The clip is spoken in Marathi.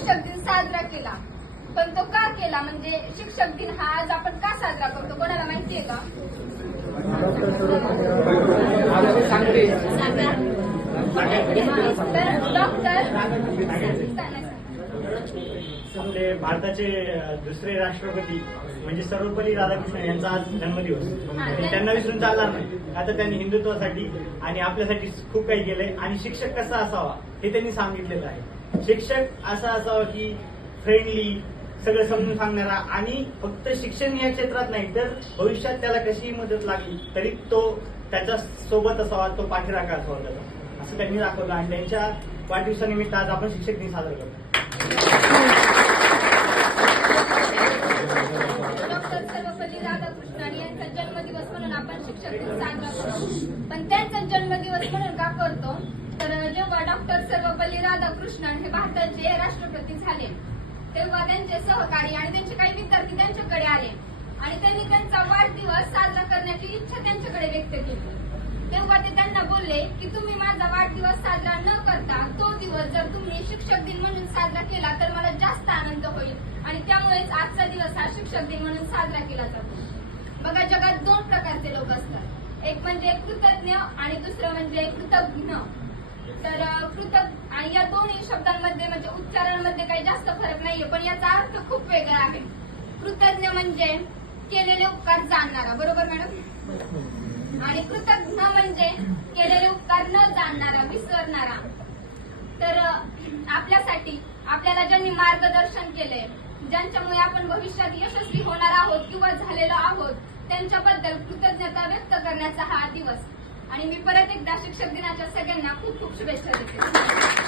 शिक्षक दिन साजरा केला. पण तो का केला? म्हणजे शिक्षक दिन हा आज आपण का साजरा करतो? कोणाला माहितीये का? तर डॉक्टर आपले भारताचे दुसरे राष्ट्रपती म्हणजे सर्वपल्ली राधाकृष्णन यांचा आज जन्मदिवस. त्यांना विसरून चालणार नाही. आता त्यांनी हिंदुत्वासाठी आणि आपल्यासाठी खूप काही केलंय. आणि शिक्षक कसा असावा हे त्यांनी सांगितलेलं आहे. शिक्षक असा असावा की फ्रेंडली सगळं समजून सांगणारा आणि फक्त शिक्षण या क्षेत्रात नाही तर भविष्यात त्याला कशीही मदत लागली तरी तो त्याच्या सोबत असावा तो पाठीराखा असावा त्याचा. असं त्यांनी दाखवलं आणि त्यांच्या वाढदिवसानिमित्त आज आपण शिक्षक दिन साजरा करतो. डॉक्टर सर्वपल्ली राधाकृष्णन यांचा जन्मदिवस म्हणून आपण शिक्षक दिन साजरा करतो. पण त्यांचा जन्मदिवस म्हणून का करतो? तर जेव्हा डॉक्टर सर्वपल्ली राधाकृष्णन हे भारताचे राष्ट्रपती झाले तेव्हा त्यांचे सहकारी आणि त्यांचे काही विद्यार्थी त्यांच्याकडे आले आणि त्यांनी त्यांचा वाढदिवस साजरा करण्याची इच्छा त्यांच्याकडे व्यक्त केली. तेव्हा ते त्यांना बोलले की तुम्ही माझा वाढदिवस साजरा न करता तो दिवस जर तुम्ही शिक्षक दिन म्हणून साजरा केला तर मला जास्त आनंद होईल आणि त्यामुळेच आजचा दिवस हा शिक्षक दिन म्हणून साजरा केला जातो. बघा जगात दोन प्रकारचे लोक असतात. एक म्हणजे कृतज्ञ आणि दुसरं म्हणजे कृतज्ञ तर कृतज्ञ आणि या दोन्ही शब्दांमध्ये म्हणजे उच्चारांमध्ये काही जास्त फरक नाहीये पण याचा अर्थ खूप वेगळा आहे. कृतज्ञ म्हणजे केलेले उपकार जाणणारा बरोबर मॅडम? आणि कृतज्ञ म्हणजे केलेले उपकार न जाणणारा विसरणारा. तर आपल्यासाठी आपल्याला ज्यांनी मार्गदर्शन केलंय ज्यांच्यामुळे आपण भविष्यात यशस्वी होणार आहोत किंवा झालेलो आहोत त्यांच्याबद्दल कृतज्ञता व्यक्त करण्याचा हा दिवस. आणि मी परत एकदा शिक्षक दिनाच्या सगळ्यांना खूप खूप शुभेच्छा देते.